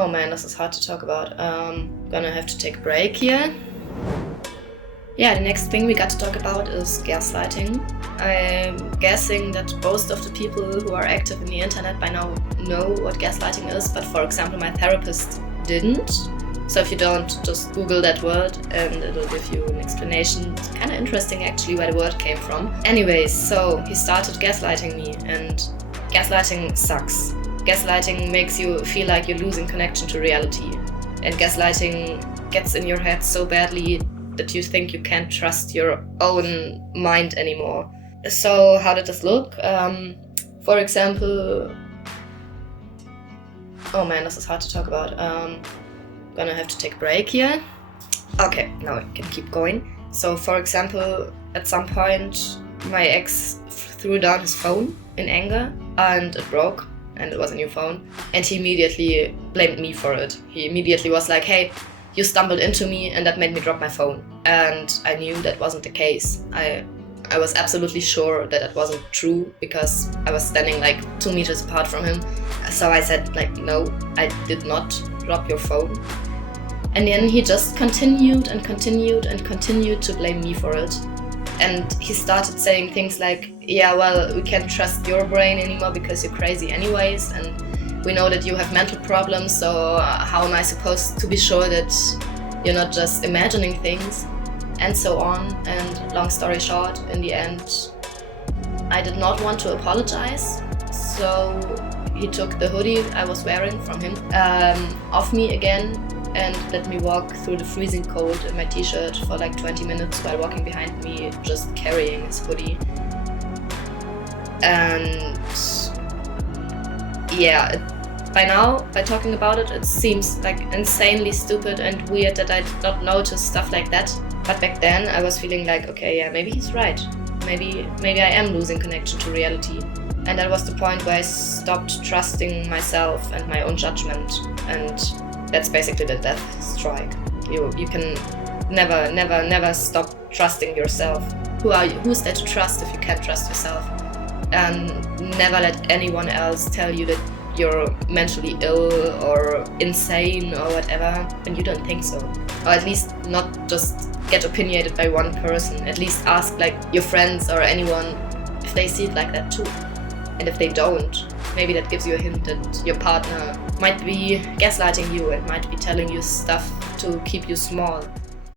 Oh man, this is hard to talk about. Gonna have to take a break here. Yeah, the next thing we got to talk about is gaslighting. I'm guessing that most of the people who are active in the internet by now know what gaslighting is, but for example, my therapist didn't. So if you don't, just Google that word and it'll give you an explanation. It's kind of interesting actually where the word came from. Anyways, so he started gaslighting me, and gaslighting sucks. Gaslighting makes you feel like you're losing connection to reality. And gaslighting gets in your head so badly that you think you can't trust your own mind anymore. So how did this look? For example... Oh man, this is hard to talk about. Gonna have to take a break here. Okay, now I can keep going. So for example, at some point my ex threw down his phone in anger and it broke and it was a new phone, and he immediately blamed me for it. He immediately was like, hey, you stumbled into me and that made me drop my phone. And I knew that wasn't the case. I was absolutely sure that it wasn't true because I was standing like 2 meters apart from him. So I said like, no, I did not drop your phone. And then he just continued and continued and continued to blame me for it. And he started saying things like, yeah, well, we can't trust your brain anymore because you're crazy anyways, and we know that you have mental problems, so how am I supposed to be sure that you're not just imagining things? And so on. And long story short, in the end, I did not want to apologize, so he took the hoodie I was wearing from him off me again and let me walk through the freezing cold in my t-shirt for like 20 minutes while walking behind me, just carrying his hoodie. And yeah, by now, by talking about it, it seems like insanely stupid and weird that I did not notice stuff like that. But back then I was feeling like, okay, yeah, maybe he's right. Maybe I am losing connection to reality. And that was the point where I stopped trusting myself and my own judgment. And that's basically the death strike. You can never stop trusting yourself. Who are you? Who's there to trust if you can't trust yourself? And never let anyone else tell you that you're mentally ill or insane or whatever when you don't think so. Or at least not just get opinionated by one person. At least ask like your friends or anyone if they see it like that too. And if they don't, maybe that gives you a hint that your partner might be gaslighting you and might be telling you stuff to keep you small.